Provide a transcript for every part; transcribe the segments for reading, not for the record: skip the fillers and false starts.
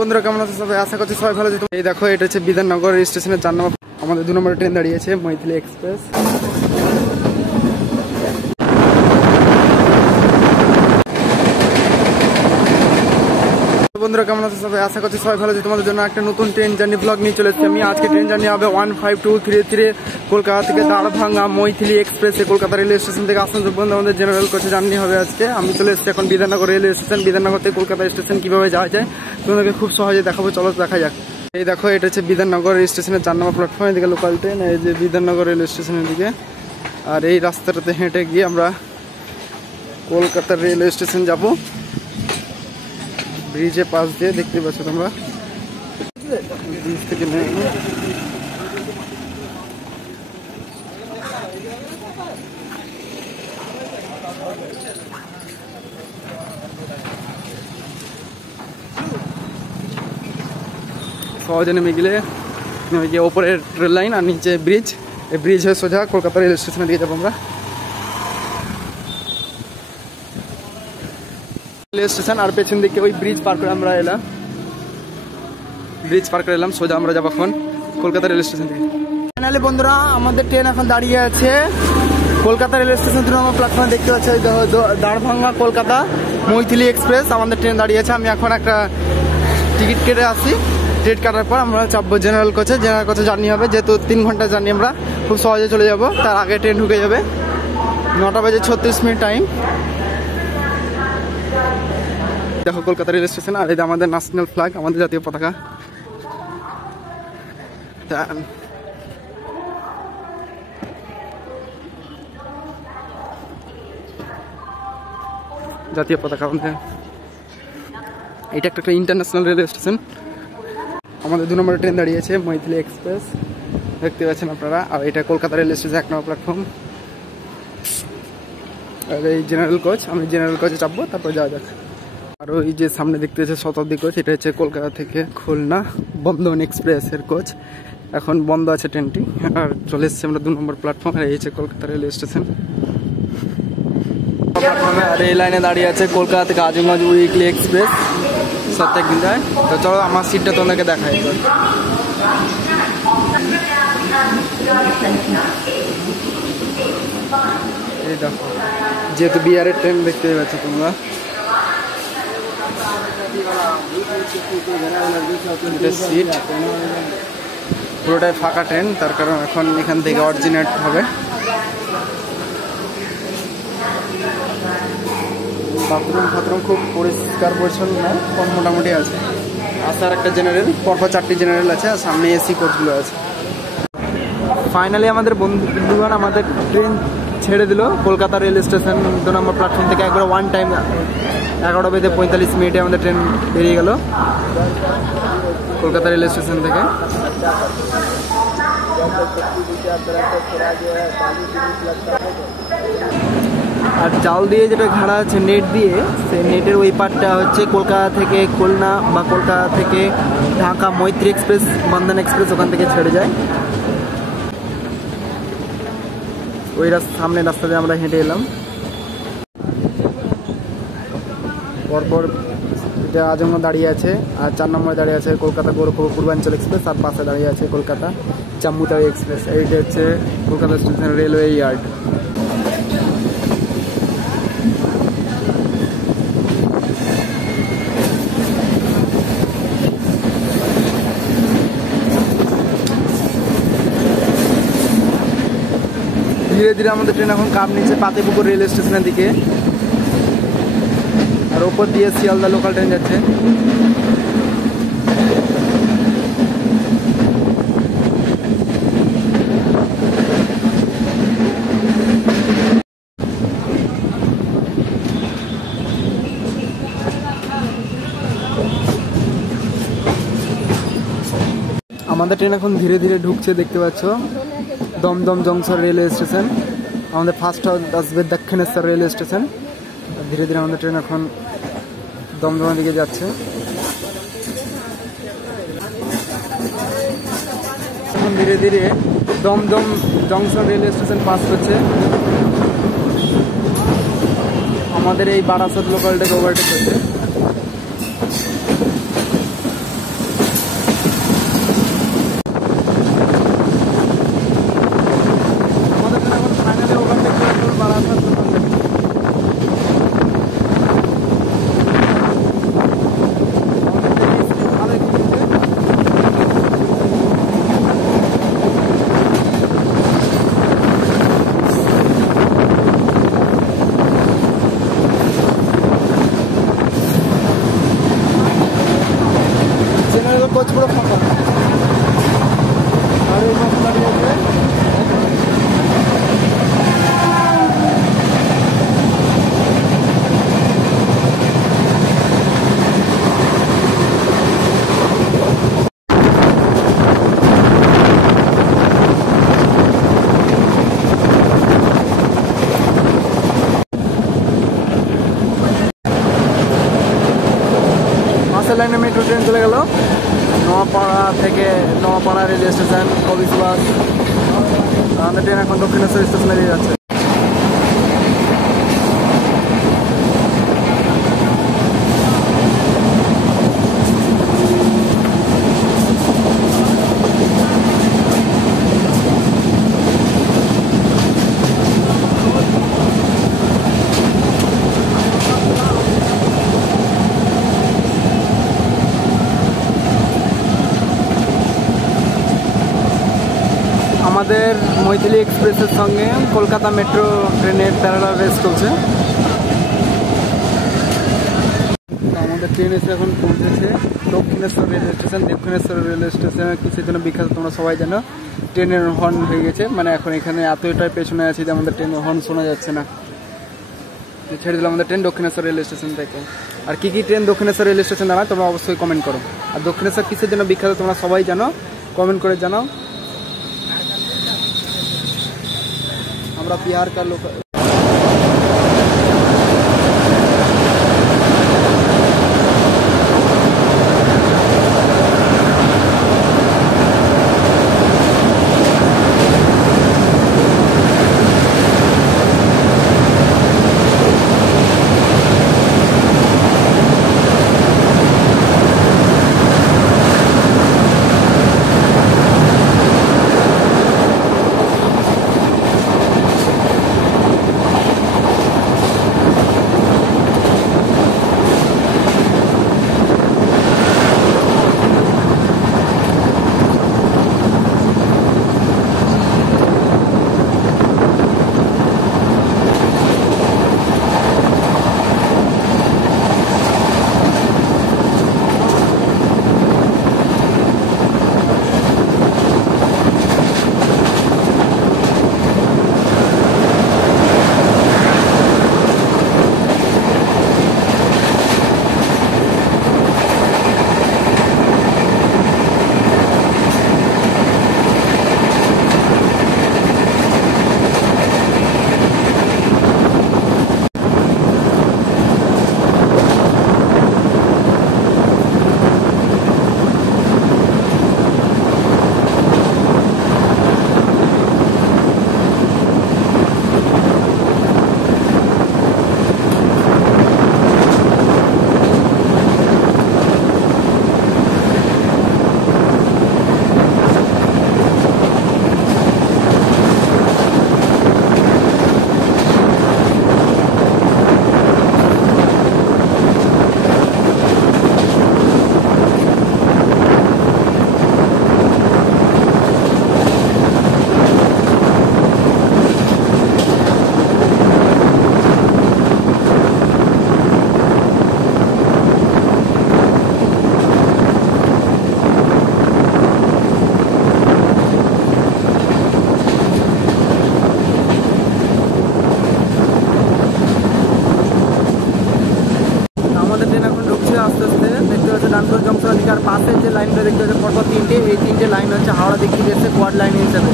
বন্ধুরা কেমন আছে সবাই? আশা করছি সবাই ভালো আছে। এই দেখো, এটা হচ্ছে বিধাননগর স্টেশনের 4 নম্বর। আমাদের 2 নম্বর ট্রেন দাঁড়িয়েছে, মৈথিলি এক্সপ্রেস। বন্ধুরা কেমন আছে সবাই? আশা করছি সবাই ভালো আছে। তোমাদের জন্য একটা নতুন ট্রেন জার্নি ব্লগ নিয়ে চলে এসেছি আমি। আজকে ট্রেন জার্নি হবে 15233 কলকাতা থেকে দাঁড়ভাঙ্গা মৈথিলি এক্সপ্রেসে কলকাতা রেলওয়ে স্টেশন থেকে আসানসোল পর্যন্ত আমাদের জেনারেল কোচে জার্নি হবে আজকে। আমি চলে এসেছি এখন বিধাননগর রেলওয়ে স্টেশন। বিধাননগর থেকে কলকাতা স্টেশন কিভাবে যাওয়া যায় তোমাদেরকে খুব সহজে দেখাবো, চলো দেখা যাক। এই দেখো, এটা হচ্ছে বিধাননগর স্টেশনের 4 নম্বর প্ল্যাটফর্মের দিকে লোকাল ট্রেন, এই যে বিধাননগর রেলওয়ে স্টেশনের দিকে। আর এই রাস্তাটাতে হেঁটে গিয়ে আমরা কলকাতা রেলওয়ে স্টেশন যাব। ব্রিজে পাশ দিয়ে দেখতে পাচ্ছ তোমরা, ব্রিজ থেকে সহজে নেমে গেলে ওপরের রেল লাইন আর নিচে ব্রিজ। এই ব্রিজ হয়ে সোজা কলকাতা রেল স্টেশনে দিয়ে যাবো আমরা। রেল স্টেশন আর পেছন দিকে ওই ব্রিজ পার করে আমরা এলাম, ব্রিজ পার করে এলাম, সোজা আমরা যাবো এখন কলকাতা রেল স্টেশন থেকে। ফাইনালি বন্ধুরা, আমাদের ট্রেন এখন দাঁড়িয়ে আছে কলকাতা রেল স্টেশন 2 নম্বর প্ল্যাটফর্মে। দেখতে পাচ্ছি দাঁড়ভাঙ্গা কলকাতা মৈথিলি এক্সপ্রেস আমাদের ট্রেন দাঁড়িয়ে আছে। আমি এখন একটা টিকিট কেটে আসি। টিকিট কাটার পর আমরা চাপবো জেনারেল কোচে। জেনারেল কোচে জার্নি হবে, যেহেতু 3 ঘন্টা জার্নি, আমরা খুব সহজে চলে যাব। তার আগে ট্রেন ঢুকে যাবে, 9:36 টাইম। দেখো কলকাতা রেল স্টেশন, আর এই যে আমাদের ন্যাশনাল ফ্ল্যাগ, আমাদের জাতীয় পতাকা। জাতীয় পতাকা আমাদের। এটা একটা ইন্টারন্যাশনাল রেলওয়ে স্টেশন। আমাদের 2 নম্বর ট্রেন দাঁড়িয়েছে মৈথিলি এক্সপ্রেস, দেখতে পাচ্ছেন আপনারা। আর এটা কলকাতা রেল স্টেশন 1 নম্বর প্ল্যাটফর্ম। আর এই জেনারেল কোচ, আমি জেনারেল কোচে চাপবো, তারপর যাওয়া যাক। আর ওই যে সামনে দেখতে পাচ্ছি শতাব্দী কোচ, এটা হচ্ছে কলকাতা থেকে খুলনা বন্ধন এক্সপ্রেসের কোচ। এখন বন্ধ আছে ট্রেনটি। আর চলে এসেছি আমরা 2 নম্বর প্ল্যাটফর্ম। আর এই হচ্ছে কলকাতা রেলওয়ে স্টেশন। আর এই লাইনে দাঁড়িয়ে আছে কলকাতা থেকে আজিমগঞ্জ উইকলি এক্সপ্রেস, প্রত্যেক দিন যায়। তো চলো আমার সিটটা তোমাদেরকে দেখাই এবার। এই দেখো, যেহেতু বিহারের ট্রেন দেখতে পাচ্ছ তোমরা, সিট পুরোটাই ফাঁকা ট্রেন, তার কারণ এখন এখান থেকে অরিজিনেট হবে। বাথরুম খুব পরিষ্কার পরিচ্ছন্ন না, কম মোটামুটি আছে। আসার একটা জেনারেল, পরপর 4টি জেনারেল আছে, আর সামনে এসি কোচগুলো আছে। ফাইনালি আমাদের বন্ধুগণ আমাদের ট্রেন ছেড়ে দিল কলকাতা রেল স্টেশন 2 নম্বর প্ল্যাটফর্ম থেকে। একবার ওয়ান টাইম 11:45 আমাদের ট্রেন বেরিয়ে গেল কলকাতা রেল স্টেশন থেকে। আর জাল দিয়ে যেটা ঘাড়া আছে নেট দিয়ে, সেই নেটের ওই পার্টটা হচ্ছে কলকাতা থেকে খুলনা বা কলকাতা থেকে ঢাকা মৈত্রী এক্সপ্রেস, বন্ধন এক্সপ্রেস ওখান থেকে ছেড়ে যায়। ওই সামনে রাস্তা দিয়ে আমরা হেঁটে এলাম। পরপর এটা আজমগঞ্জ দাঁড়িয়ে আছে, আর 4 নম্বরে দাঁড়িয়ে আছে কলকাতা গোরখপুর পূর্বাঞ্চল এক্সপ্রেস, আর পাশে দাঁড়িয়ে আছে কলকাতা জাম্মুতাওয়ি এক্সপ্রেস। এইটা হচ্ছে কলকাতা স্টেশন রেলওয়ে ইয়ার্ড। ধীরে ধীরে আমাদের ট্রেন এখন কাপ নিচ্ছে পাতিপুকুর রেল স্টেশনের দিকে। আর ওপর দিয়ে শিয়ালদা লোকাল ট্রেন যাচ্ছে। আমাদের ট্রেন এখন ধীরে ধীরে ঢুকছে, দেখতে পাচ্ছ। দমদম জংশন রেলওয়ে স্টেশন, আমাদের ফার্স্ট আসবে দক্ষিণেশ্বর রেলওয়ে স্টেশন। ধীরে ধীরে আমাদের ট্রেন এখন দমদমের দিকে যাচ্ছে। এখন ধীরে ধীরে Dum Dum junction railway station pass করছে। আমাদের এই বারাসাত লোকালটাকে ওভারটেক করছে। কোচ পুরো ফাঁকা। আর এই বাস দাঁড়িয়ে আছে। লাইনে মেট্রো ট্রেন চলে গেল নোয়াপাড়া থেকে, নোয়াপাড়া রেল স্টেশন, কবিসবাস। আমাদের ট্রেন এখন দক্ষিণেশ্বর স্টেশনে দিয়ে যাচ্ছে। আমাদের মৈথিলি এক্সপ্রেসের সঙ্গে কলকাতা মেট্রো ট্রেনের প্যারালাল রেস চলছে। আমাদের ট্রেন এসে এখন পৌঁছেছে দক্ষিণেশ্বর রেলওয়ে স্টেশন। দক্ষিণেশ্বর রেলওয়ে স্টেশনে কিসের জন্য বিখ্যাত তোমরা সবাই জানো, ট্রেনের হর্ন হয়ে গেছে। মানে এখন এখানে এতটাই পেছনে আছে যে আমাদের ট্রেনের হর্ন শোনা যাচ্ছে না। ছেড়ে দিলাম আমাদের ট্রেন দক্ষিণেশ্বর রেলওয়ে স্টেশন থেকে। আর কি ট্রেন দক্ষিণেশ্বর রেলওয়ে স্টেশন দাঁড়ায় তোমরা অবশ্যই কমেন্ট করো। আর দক্ষিণেশ্বর কিসের জন্য বিখ্যাত তোমরা সবাই জানো, কমেন্ট করে জানাও। আমরা बिहार का लोग। আর পাশের যে লাইনটা দেখতে হচ্ছে পরপর তিনটে, এই তিনটে লাইন হচ্ছে হাওড়া দিক থেকে এসে কোয়াড লাইন হিসেবে।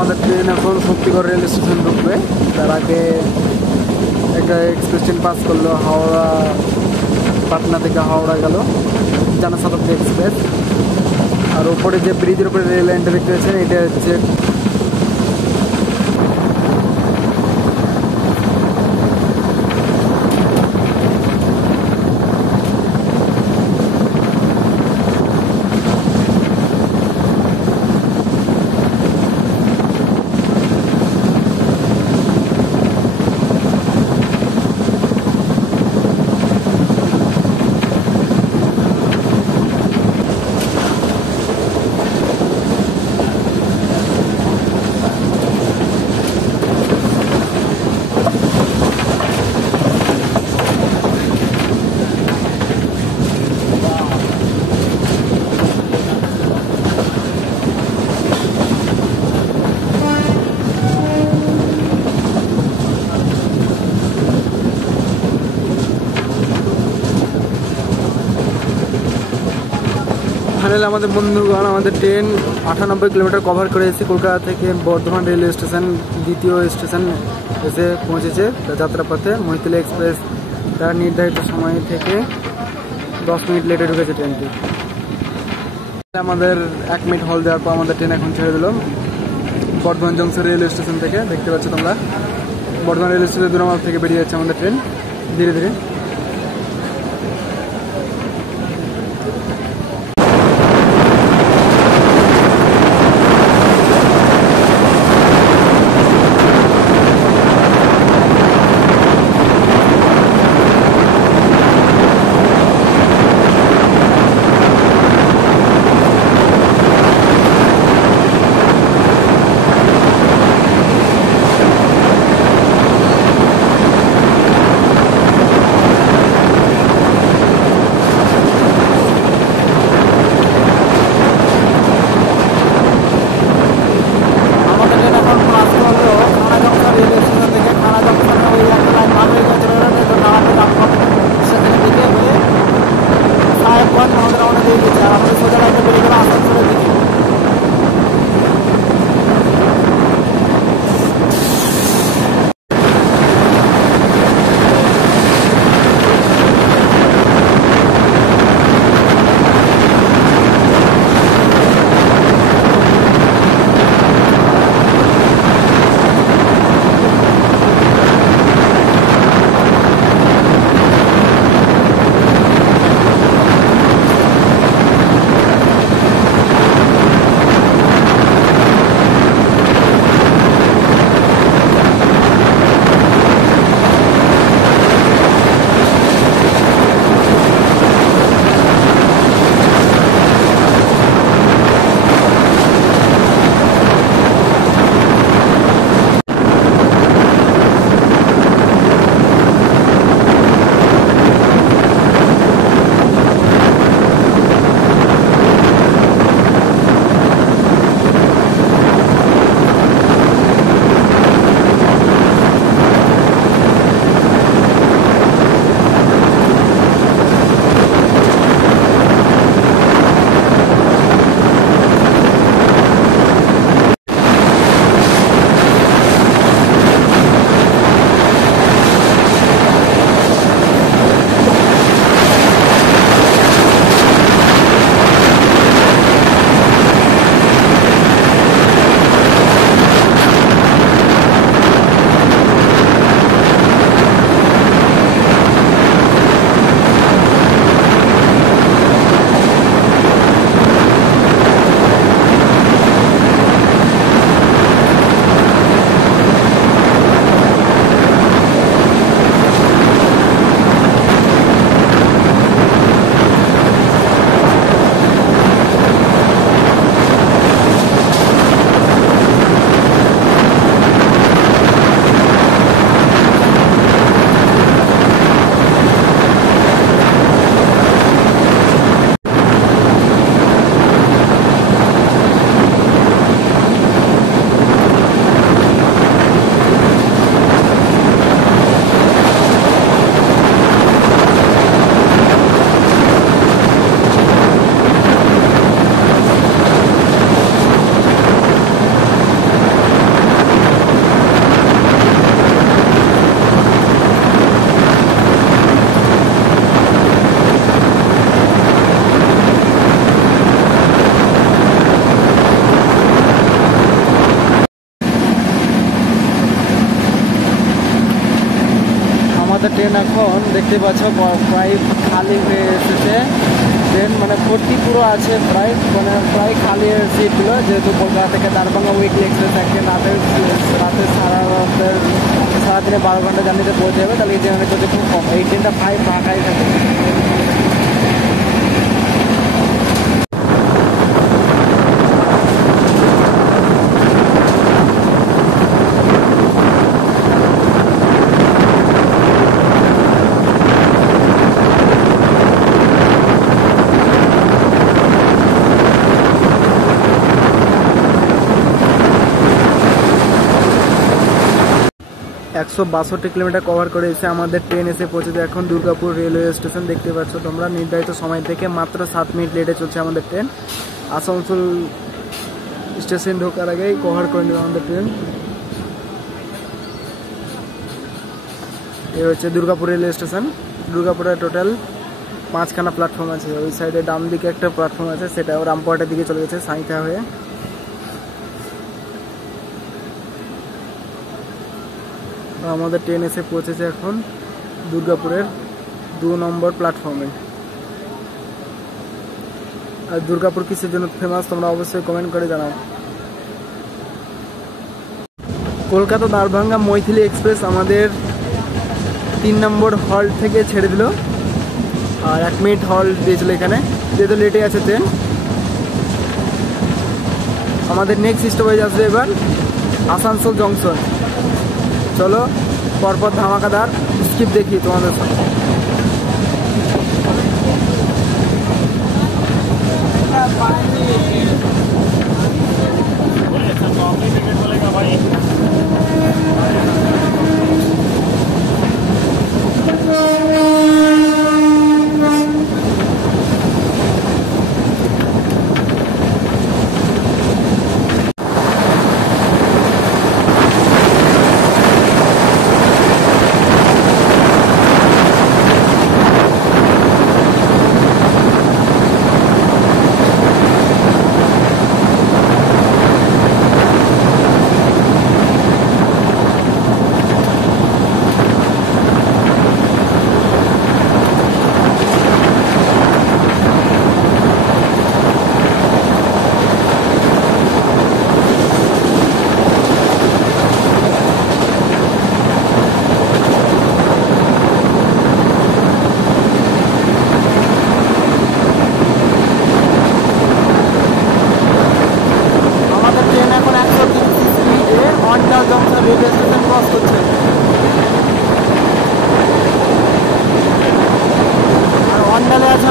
আমাদের ট্রেন এখন শক্তিগড় রেল স্টেশন ঢুকবে। তার আগে একটা এক্সপ্রেস ট্রেন পাস করলো, হাওড়া পাটনা থেকে হাওড়া গেল জনশতাব্দী এক্সপ্রেস। আর উপরে যে ব্রিজের উপরে রেল লাইনটা দেখতে পাচ্ছেন, এটা হচ্ছে ফাইনালি আমাদের বন্ধুগণ আমাদের ট্রেন 98 কিলোমিটার কভার করেছে। কলকাতা থেকে বর্ধমান রেলওয়ে স্টেশন দ্বিতীয় স্টেশন এসে পৌঁছেছে। যাত্রাপথে মৈথিলি এক্সপ্রেস তার নির্ধারিত সময় থেকে 10 মিনিট লেটে ঢুকেছে ট্রেনটি। আমাদের 1 মিনিট হল দেওয়ার পর আমাদের ট্রেন এখন ছেড়ে দিল বর্ধমান জংশন রেলওয়ে স্টেশন থেকে। দেখতে পাচ্ছ তোমরা বর্ধমান রেলওয়ে স্টেশনের দূরমাপ থেকে বেরিয়ে যাচ্ছে আমাদের ট্রেন ধীরে ধীরে। ট্রেন এখন দেখতে পাচ্ছ প্রায় খালি হয়ে এসেছে। ট্রেন মানে ভর্তি পুরো আছে, প্রায় খালি সিটগুলো, যেহেতু কলকাতা থেকে দারভাঙ্গা উইকলি এক্সপ্রেস থাকে রাতে সারাদিনে 12 ঘন্টা জার্নিতে পৌঁছে যাবে, তাহলে এই ট্রেনের করতে খুব কম। এই ট্রেনটা প্রায় ফাঁকাই থাকে। 162 কিলোমিটার কভার করে এসে আমাদের ট্রেন এসে পৌঁছেছে এখন দুর্গাপুর রেলওয়ে স্টেশন। দেখতে পাচ্ছ তোমরা, নির্ধারিত সময় থেকে মাত্র 7 মিনিট লেটে চলছে আমাদের ট্রেন। আসানসোল স্টেশন ঢোকার আগেই কভার করে নেবে আমাদের ট্রেন। এই হচ্ছে দুর্গাপুর রেলওয়ে স্টেশন। দুর্গাপুরের টোটাল 5খানা প্ল্যাটফর্ম আছে। ওই সাইডে ডান দিকে একটা প্ল্যাটফর্ম আছে, সেটাও রামপুরহাটের দিকে চলে গেছে সাঁইথা হয়ে। আমাদের ট্রেন এসে পৌঁছেছে এখন দুর্গাপুরের 2 নম্বর প্ল্যাটফর্মে। আর দুর্গাপুর কিসের জন্য ফেমাস তোমরা অবশ্যই কমেন্ট করে জানাও। কলকাতা দারভাঙ্গা মৈথিলি এক্সপ্রেস আমাদের 3 নম্বর হল্ট থেকে ছেড়ে দিল, আর 1 মিনিট হল্ট দিয়েছিল এখানে, যেহেতু লেটে আছে ট্রেন। আমাদের নেক্সট স্টপেজ আসবে এবার আসানসোল জংশন। চলো পরপর ধামাকাদার স্কিপ দেখি তোমাদের সাথে।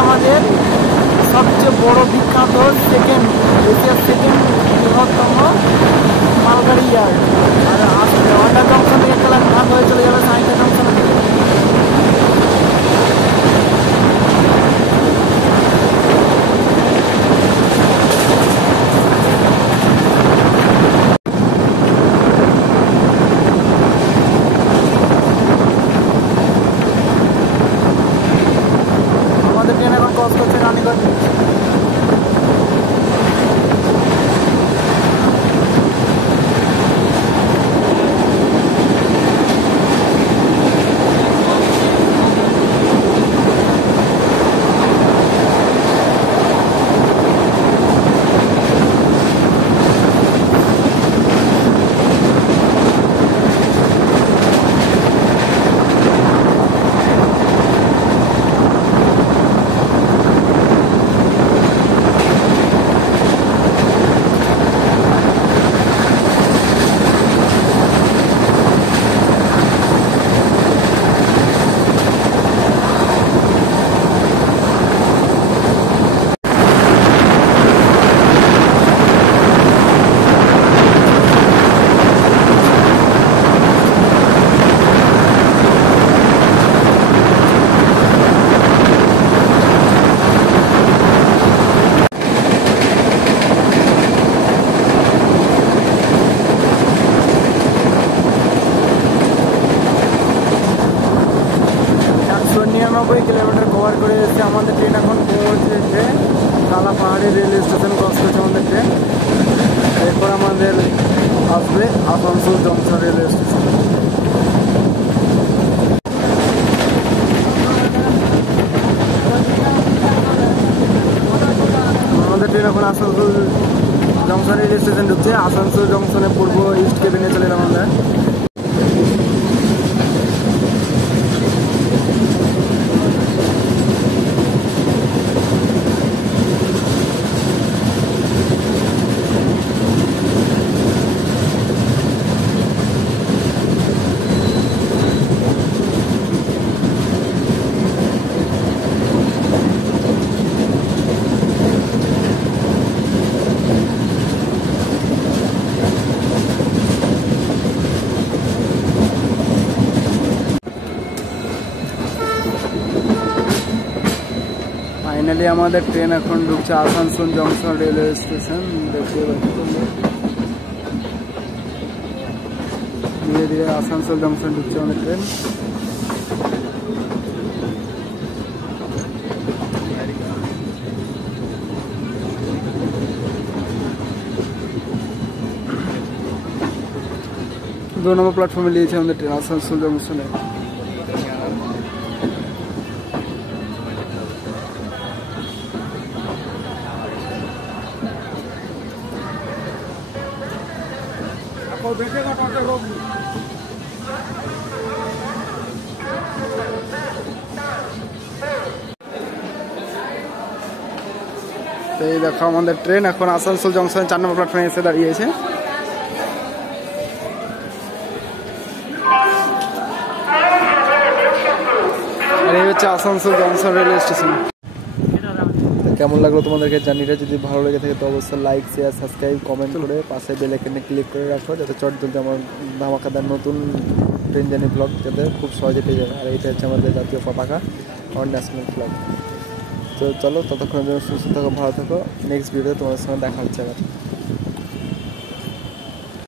আমাদের সবচেয়ে বড় বিখ্যাত এশিয়ার সেকেন্ড বৃহত্তম মালগাড়ি ইয়ার্ড। আর আসলে অন্ডার জংশন থেকে একটা ভাগ হয়ে চলে যাবে সাঁইথা জংশনের দিকে। কিলোমিটার কভার করে এসে আমাদের ট্রেন এখন পৌঁছেছে কালা পাহাড়ি রেলওয়ে স্টেশন ক্রস করেছে আমাদের ট্রেন। এরপর আমাদের আসবে Asansol junction railway station. Junction rail station ঢুকছে। আসানসোল জংশনে পূর্ব ইস্ট কেবিনে চলে এলাম আমরা। ফাইনালি আমাদের ট্রেন এখন ঢুকছে আসানসোল জংশন রেলওয়ে স্টেশন। দেখতে পাচ্ছি ধীরে ধীরে আসানসোল জংশন ঢুকছে আমাদের ট্রেন। दो नंबर प्लेटफॉर्म लिए थे हमने ट्रेन आसानसोल जंक्शन है। तो ये देखो हमारे ट्रेन এখন আসানসোল জংশন 4 নম্বর প্ল্যাটফর্মে এসে দাঁড়িয়েছে। আর এই হচ্ছে আসানসোল জংশন রেলওয়ে স্টেশন। কেমন লাগলো তোমাদেরকে জার্নিটা? যদি ভালো লেগে থাকে তো অবশ্যই লাইক শেয়ার সাবস্ক্রাইব কমেন্ট করে পাশে বেল আইকনে ক্লিক করে রাখো, যাতে চটজলদি আমার ধামাকাদার নতুন ট্রেন জার্নি ব্লগ যাতে খুব সহজে পেয়ে যাবে। আর এইটা হচ্ছে আমাদের জাতীয় পতাকা, আমার ন্যাশনাল ফ্ল্যাগ। তো চলো ততক্ষণ জন্য সুস্থ থাকো, ভালো থাকো। নেক্সট ভিডিও তোমাদের সঙ্গে দেখা হচ্ছে আবার।